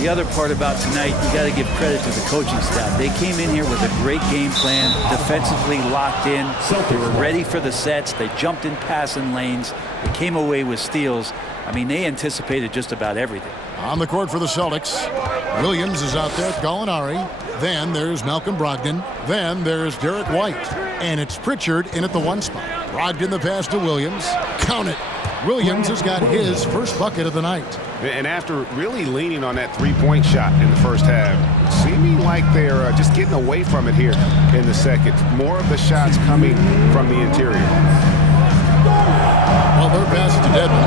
The other part about tonight, you got to give credit to the coaching staff. They came in here with a great game plan, defensively locked in. They were ready for the sets. They jumped in passing lanes. They came away with steals. I mean, they anticipated just about everything. On the court for the Celtics, Williams is out there, Gallinari. Then there's Malcolm Brogdon. Then there's Derek White. And it's Pritchard in at the 1 spot. Brogdon the pass to Williams. Count it. Williams has got his first bucket of the night. And after really leaning on that three-point shot in the first half, seeming like they're just getting away from it here in the second. More of the shots coming from the interior. Well, they're passing to Dedmon.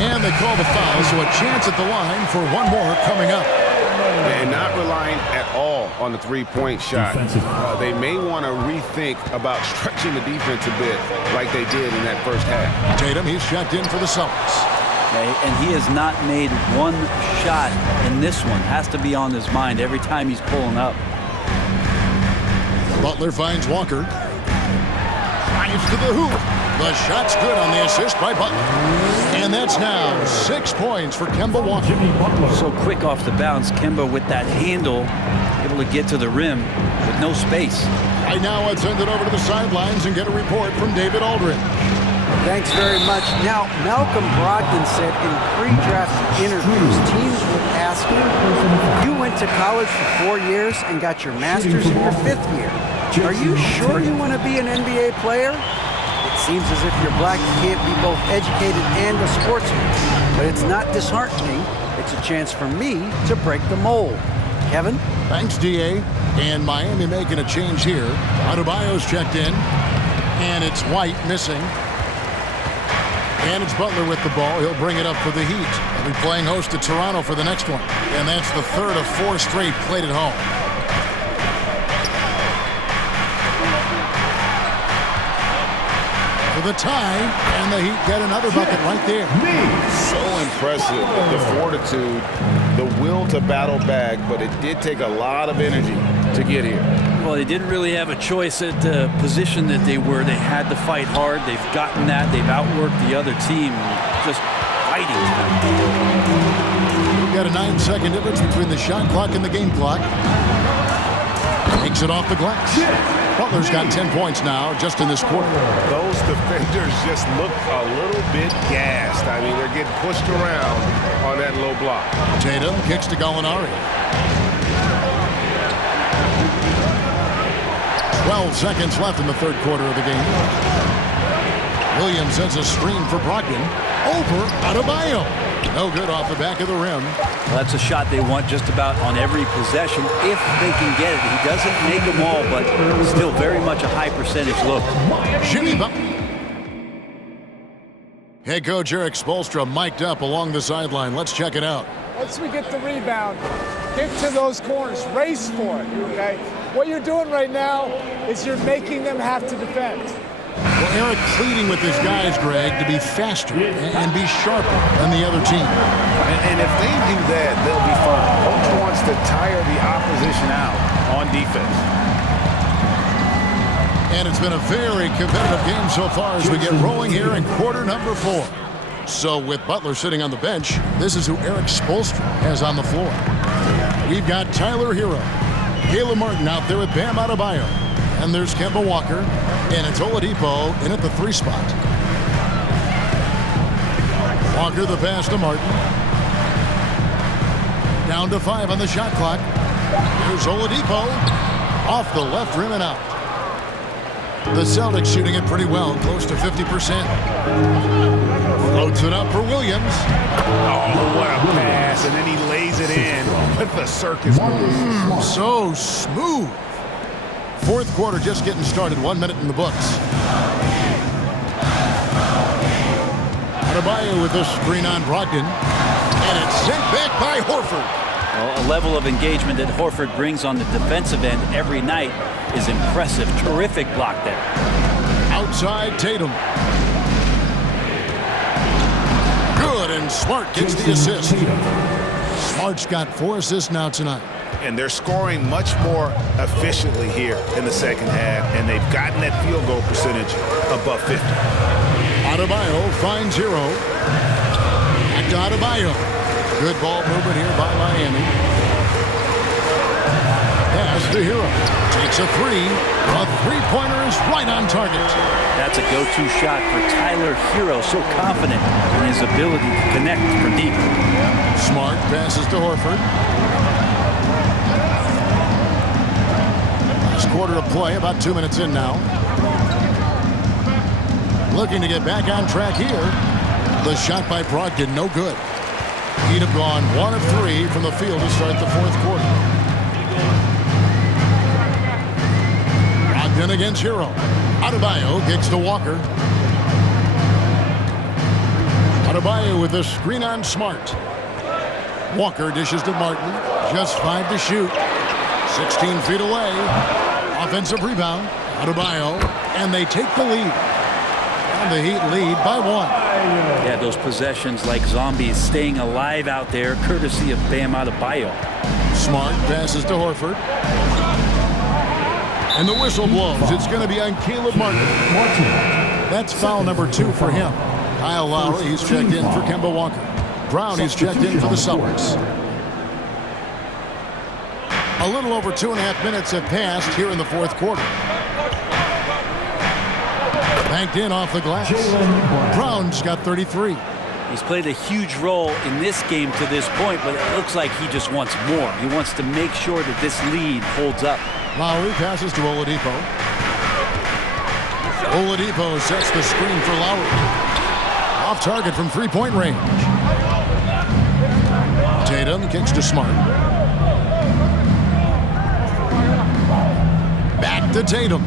And they call the foul, so a chance at the line for one more coming up. And not relying at all on the three-point shot. They may want to rethink about stretching the defense a bit like they did in that first half. Tatum, he's checked in for the Celtics. And he has not made one shot in this one. Has to be on his mind every time he's pulling up. Butler finds Walker. Drives to the hoop. The shot's good on the assist by Butler. And that's now 6 points for Kemba Walker. So quick off the bounce, Kemba with that handle, able to get to the rim with no space. Right now, let's send it over to the sidelines and get a report from David Aldridge. Thanks very much. Now, Malcolm Brogdon said in pre-draft interviews, teams would ask him, you went to college for 4 years and got your master's in your 5th year. Are you sure you want to be an NBA player? It seems as if you're black, you can't be both educated and a sportsman. But it's not disheartening. It's a chance for me to break the mold. Kevin? Thanks, D.A. And Miami making a change here. Adebayo's checked in. And it's White missing. And it's Butler with the ball. He'll bring it up for the Heat. They'll be playing host to Toronto for the next one. And that's the third of 4 straight played at home. For the tie, and the Heat get another bucket right there. So impressive, the fortitude, the will to battle back, but it did take a lot of energy to get here. Well, they didn't really have a choice at the position that they were. They had to fight hard. They've gotten that. They've outworked the other team. Just fighting. We've got a 9-second difference between the shot clock and the game clock. Takes it off the glass. Butler's got 10 points now just in this quarter. Those defenders just look a little bit gassed. I mean, they're getting pushed around on that low block. Tatum kicks to Gallinari. 12 seconds left in the third quarter of the game. Williams sends a screen for Brogdon. Over Adebayo. No good off the back of the rim. Well, that's a shot they want just about on every possession if they can get it. He doesn't make them all, but still very much a high percentage look. Jimmy Butler. Head coach Eric Spoelstra mic'd up along the sideline. Let's check it out. Once we get the rebound, get to those corners, race for it, okay? What you're doing right now is you're making them have to defend. Well, Eric pleading with his guys, Greg, to be faster and be sharper than the other team. And if they do that, they'll be fine. Coach wants to tire the opposition out on defense. And it's been a very competitive game so far as we get rolling here in quarter number 4. So with Butler sitting on the bench, this is who Eric Spoelstra has on the floor. We've got Tyler Hero, Caleb Martin out there with Bam Adebayo. And there's Kemba Walker, and it's Oladipo in at the 3 spot. Walker the pass to Martin. Down to 5 on the shot clock. Here's Oladipo off the left rim and out. The Celtics shooting it pretty well, close to 50%. Floats it up for Williams. Oh, what a pass, and then he lays it in with the circus move. So smooth. Fourth quarter just getting started. 1 minute in the books. Adebayo with the screen on Brogdon. And it's sent back by Horford. Well, a level of engagement that Horford brings on the defensive end every night is impressive. Terrific block there. Outside Tatum. Good, and Smart gets the assist. Smart's got 4 assists now tonight. And they're scoring much more efficiently here in the second half, and they've gotten that field goal percentage above 50. Adebayo finds Hero. Back to Adebayo. Good ball movement here by Miami. Pass to Hero. Takes a three. A three-pointer is right on target. That's a go-to shot for Tyler Hero. So confident in his ability to connect for deep. Smart passes to Horford. Last quarter of play, about 2 minutes in now. Looking to get back on track here. The shot by Brogdon, no good. He'd have gone 1 of 3 from the field to start the fourth quarter. Brogdon against Hero. Adebayo kicks to Walker. Adebayo with a screen on Smart. Walker dishes to Martin. Just 5 to shoot. 16 feet away. Offensive rebound. Adebayo. And they take the lead. And the Heat lead by 1. Yeah, those possessions like zombies staying alive out there, courtesy of Bam Adebayo. Smart passes to Horford. And the whistle blows. It's going to be on Caleb Martin. That's foul number 2 for him. Kyle Lowry, he's checked in for Kemba Walker. Brown, he's checked in for the Celtics. A little over 2.5 minutes have passed here in the fourth quarter. Banked in off the glass. Brown's got 33. He's played a huge role in this game to this point, but it looks like he just wants more. He wants to make sure that this lead holds up. Lowry passes to Oladipo. Oladipo sets the screen for Lowry. Off target from three-point range. Tatum kicks to Smart. Back to Tatum.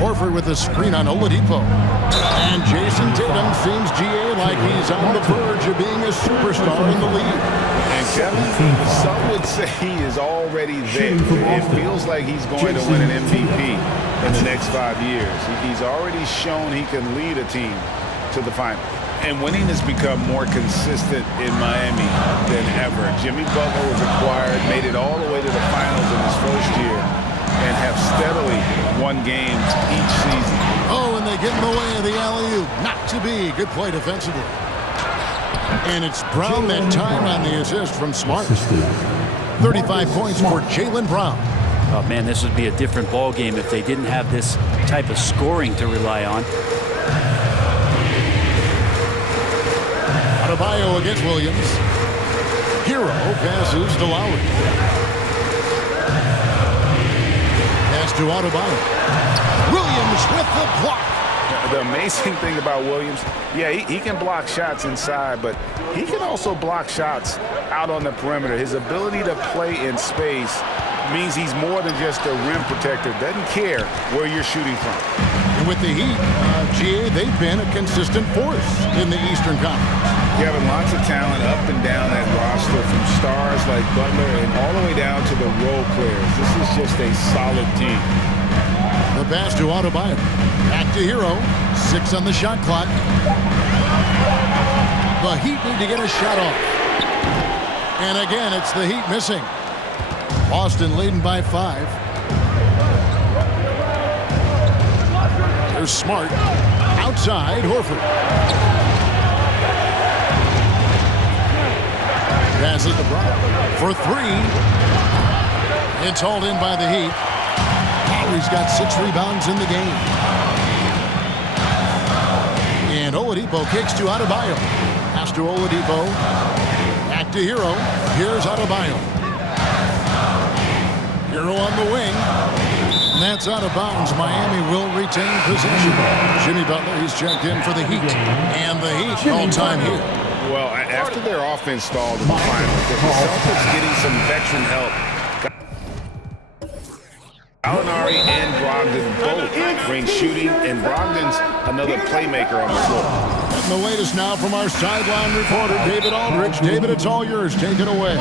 Horford with a screen on Oladipo. And Jason Tatum seems, GA, like he's on the verge of being a superstar in the league. And Kevin, some would say he is already there. It feels like he's going to win an MVP in the next 5 years. He's already shown he can lead a team to the final. And winning has become more consistent in Miami than ever. Jimmy Butler was acquired, made it all the way to the finals in his first year, and have steadily won games each season. Oh, and they get in the way of the alley-oop. Not to be. Good play defensively. And it's Brown that time on the assist from Smart. 35 points for Jaylen Brown. Oh, man, this would be a different ball game if they didn't have this type of scoring to rely on. Adebayo against Williams. Hero passes to Lowry. Pass to Adebayo. Williams with the block. The amazing thing about Williams, yeah, he can block shots inside, but he can also block shots out on the perimeter. His ability to play in space means he's more than just a rim protector. Doesn't care where you're shooting from. And with the Heat, GA, they've been a consistent force in the Eastern Conference. Having lots of talent up and down that roster, from stars like Butler and all the way down to the role players. This is just a solid team. The pass to Adebayo. Back to Hero. 6 on the shot clock. The Heat need to get a shot off. And again, it's the Heat missing. Boston leading by 5. There's Smart. Outside, Horford. Passes to Brown for 3. It's hauled in by the Heat. Lowry's got 6 rebounds in the game. And Oladipo kicks to Adebayo. Pass to Oladipo. Back to Hero. Here's Adebayo. Hero on the wing. And that's out of bounds. Miami will retain possession. Jimmy Butler, he's checked in for the Heat. And the Heat all time here. Well, after their offense stalled in the finals, the Celtics getting some veteran help. Gallinari and Brogdon both bring shooting, and Brogdon's another playmaker on the floor. And the latest now from our sideline reporter, David Aldridge. David, it's all yours. Take it away.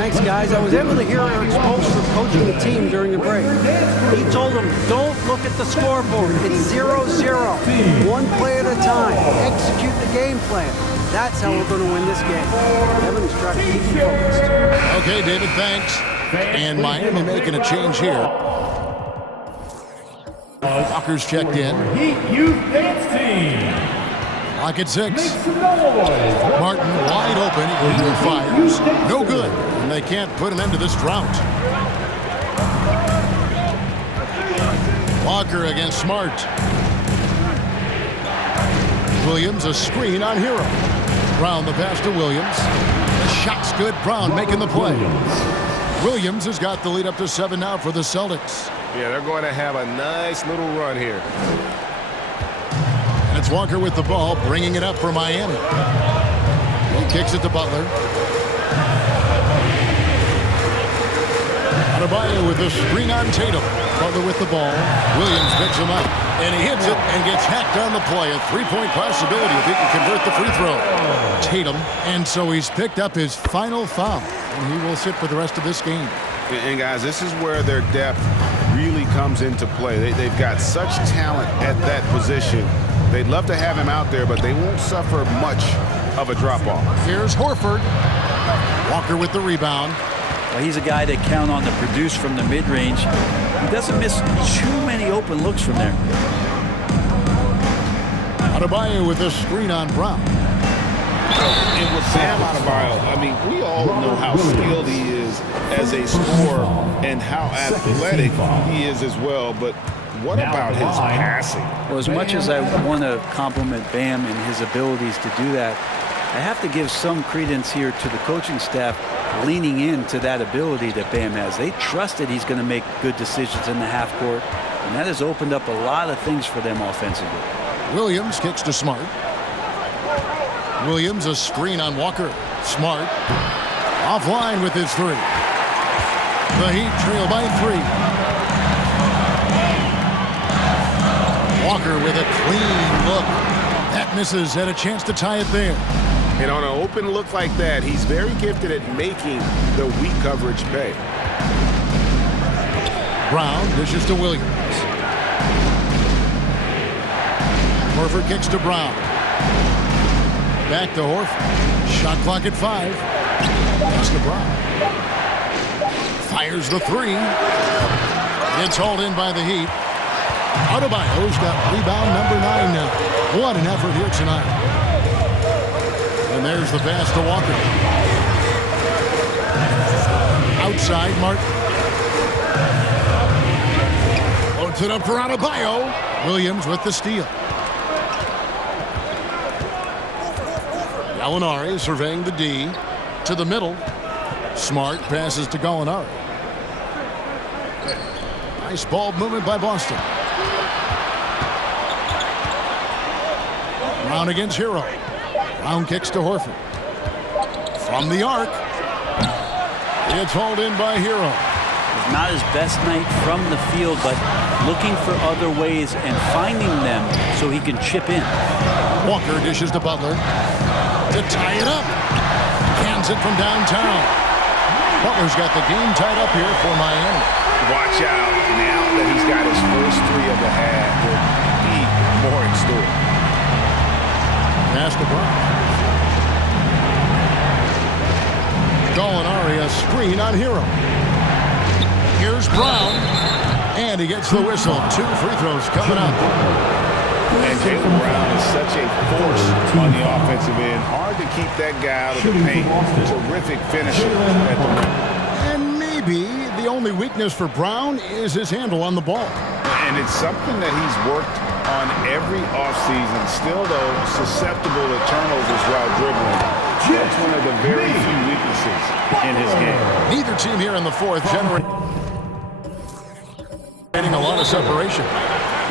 Thanks, guys. I was able to hear Eric Spoelstra coaching the team during the break. He told them, don't look at the scoreboard. It's 0-0. One play at a time. Execute the game plan. That's how we're going to win this game. Evan's trying to keep you focused. Okay, David, thanks. And Miami making a change here. Walker's checked in. Heat Youth Dance Team. Clock at 6. Martin wide open. He fires. No good. And they can't put an end to this drought. Walker against Smart. Williams, a screen on Hero. Brown the pass to Williams. The shot's good. Brown making the play. Williams has got the lead up to 7 now for the Celtics. Yeah, they're going to have a nice little run here. And it's Walker with the ball, bringing it up for Miami. He kicks it to Butler. Adebayo with the screen on Tatum. Butler with the ball. Williams picks him up. And he hits it and gets hacked on the play. A 3-point possibility if he can convert the free throw. Tatum. And so he's picked up his final foul. And he will sit for the rest of this game. And guys, this is where their depth really comes into play. They've got such talent at that position. They'd love to have him out there, but they won't suffer much of a drop-off. Here's Horford. Walker with the rebound. Well, he's a guy that count on to produce from the mid-range. He doesn't miss too many open looks from there. Adebayo with the screen on Brown. And with Sam Adebayo, I mean, we all know how skilled he is as a scorer and how athletic he is as well, but what about his passing? Well, as much as I want to compliment Bam and his abilities to do that, I have to give some credence here to the coaching staff leaning into that ability that Bam has. They trust that he's going to make good decisions in the half court, and that has opened up a lot of things for them offensively. Williams kicks to Smart. Williams, a screen on Walker. Smart offline with his 3. The Heat trail by 3. Walker with a clean look. That misses. Had a chance to tie it there. And on an open look like that, he's very gifted at making the weak coverage pay. Brown dishes to Williams. Horford kicks to Brown. Back to Horford. Shot clock at 5. Pass to Brown. Fires the 3. It's hauled in by the Heat. Adebayo's got rebound number 9 now. What an effort here tonight. And there's the pass to Walker. Outside, Martin. Loads it up for Adebayo. Williams with the steal. Gallinari surveying the D. To the middle. Smart passes to Gallinari. Nice ball movement by Boston. Brown against Hero. Brown kicks to Horford. From the arc. It's hauled in by Hero. Not his best night from the field, but looking for other ways and finding them so he can chip in. Walker dishes to Butler. To tie it up. Cans it from downtown. Butler's got the game tied up here for Miami. Watch out. Now that he's got his first 3 of the half, there'll be more in store. Pass to Brown. Gallinari, a screen on Hero. Here's Brown. And he gets the whistle. 2 free throws coming up. And Jaylen Brown is such a force on the offensive end. Hard to keep that guy out of the paint. Terrific finisher at the rim. And maybe the only weakness for Brown is his handle on the ball. And it's something that he's worked on every offseason. Still, though, susceptible to turnovers while dribbling. That's one of the very few weaknesses in his game. Neither team here in the 4th generating a lot of separation.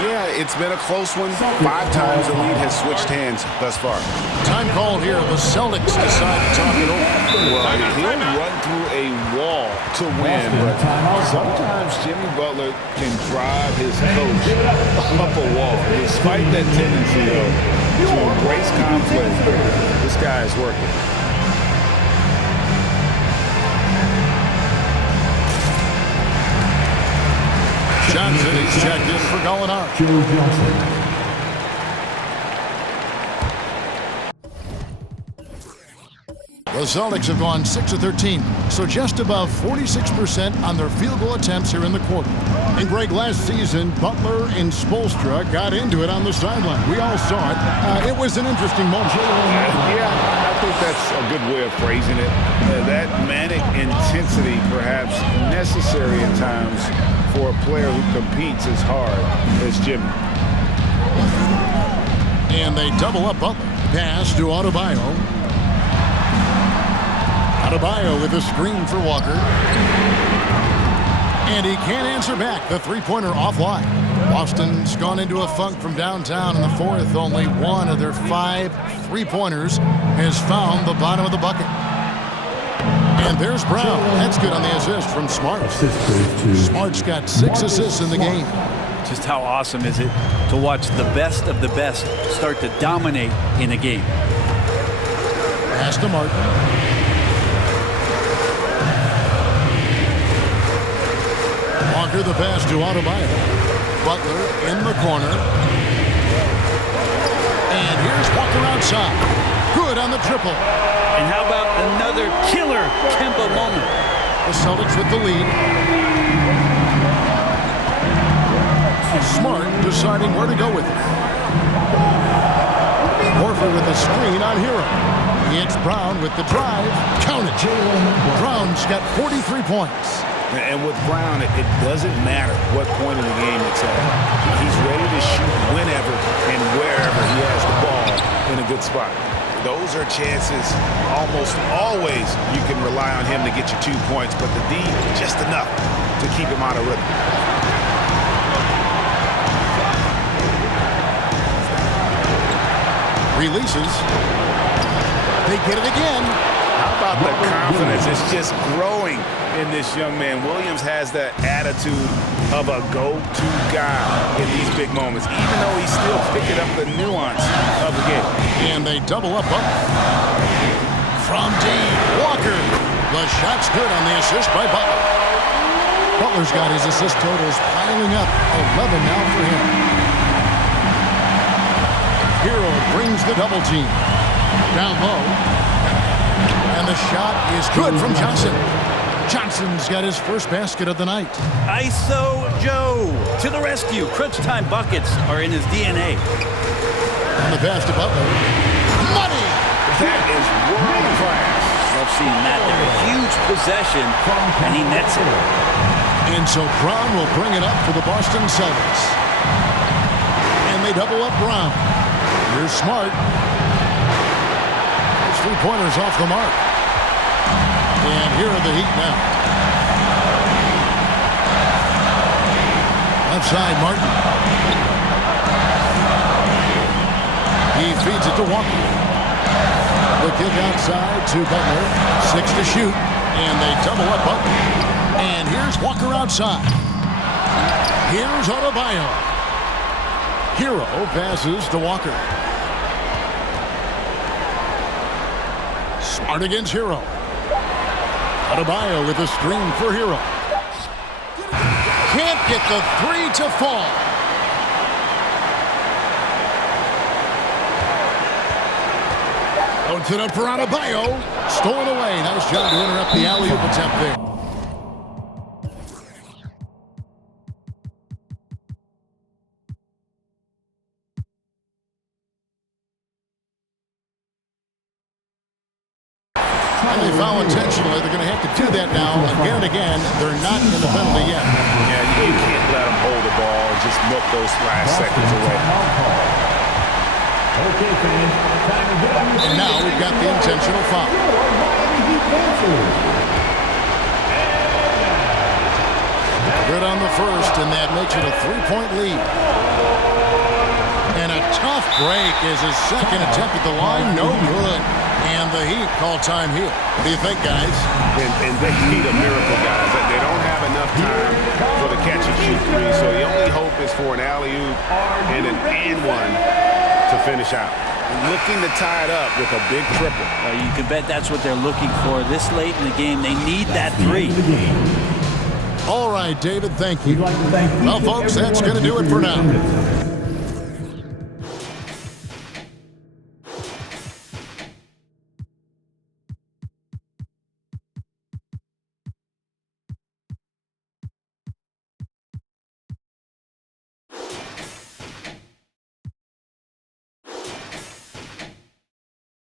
Yeah, it's been a close one. 5 times the lead has switched hands thus far. Time called here. The Celtics decide to talk it over. Well, he'll run through a wall to win, but sometimes Jimmy Butler can drive his coach up a wall. Despite that tendency, though, to embrace conflict, this guy is working. Johnson is checked in for Gallinari. The Celtics have gone 6 of 13, so just above 46% on their field goal attempts here in the quarter. And Greg, last season, Butler and Spoelstra got into it on the sideline. We all saw it. It was an interesting moment. Yeah, I think that's a good way of phrasing it. That manic intensity perhaps necessary at times for a player who competes as hard as Jimmy. And they double up Butler. Pass to Adebayo. Adebayo with a screen for Walker. And he can't answer back. The three-pointer offline. Boston's gone into a funk from downtown in the fourth. Only one of their 5 three-pointers has found the bottom of the bucket. And there's Brown. That's good on the assist from Smart. Smart's got 6 assists in the game. Just how awesome is it to watch the best of the best start to dominate in a game. Pass to Martin. Walker the pass to Adebayo. Butler in the corner. And here's Walker outside. Good on the triple. And how about another killer Kemba moment? The Celtics with the lead. Smart deciding where to go with it. Horford with a screen on Hero. It's Brown with the drive. Count it. Brown's got 43 points. And with Brown, it doesn't matter what point in the game it's at. He's ready to shoot whenever and wherever he has the ball in a good spot. Those are chances almost always you can rely on him to get you 2 points, but the D, just enough to keep him out of rhythm. Releases. They get it again. How about the confidence? It's just growing in this young man. Williams has that attitude of a go-to guy in these big moments, even though he's still picking up the nuance of the game. And they double up. From deep, Walker. The shot's good on the assist by Butler. Butler's got his assist totals piling up. 11 now for him. Hero brings the double team. Down low. And the shot is good from Johnson. Johnson's got his first basket of the night. ISO Joe to the rescue. Crunch time buckets are in his DNA. And the pass to Butler. Money! That is world class. Love seeing that there. A huge possession, and he nets it. And so Brown will bring it up for the Boston Celtics. And they double up Brown. Here's Smart. His three-pointers off the mark. And here are the Heat now. Left side, Martin. He feeds it to Walker. The kick outside to Butler. 6 to shoot. And they double up Butler. And here's Walker outside. Here's Adebayo. Hero passes to Walker. Smart against Hero. Adebayo with a screen for Hero. Can't get the 3 to fall. Puts it up for Adebayo. Stolen away. Nice job to interrupt the alley-oop attempt there. And they foul intentionally. They're going to have to do that now again and again. They're not in the penalty yet. Yeah, you can't let them hold the ball and just milk those last seconds away. And now we've got the intentional foul. Good on the first, and that makes it a 3-point lead. And a tough break is his second attempt at the line. No good. And the Heat call time here. What do you think, guys? And they need a miracle, guys. They don't have enough time for the catch-and-shoot three, so the only hope is for an alley-oop and an and-one to finish out. Looking to tie it up with a big triple. You can bet that's what they're looking for this late in the game. They need that 3. All right, David, thank you. Well, folks, that's going to do it for now.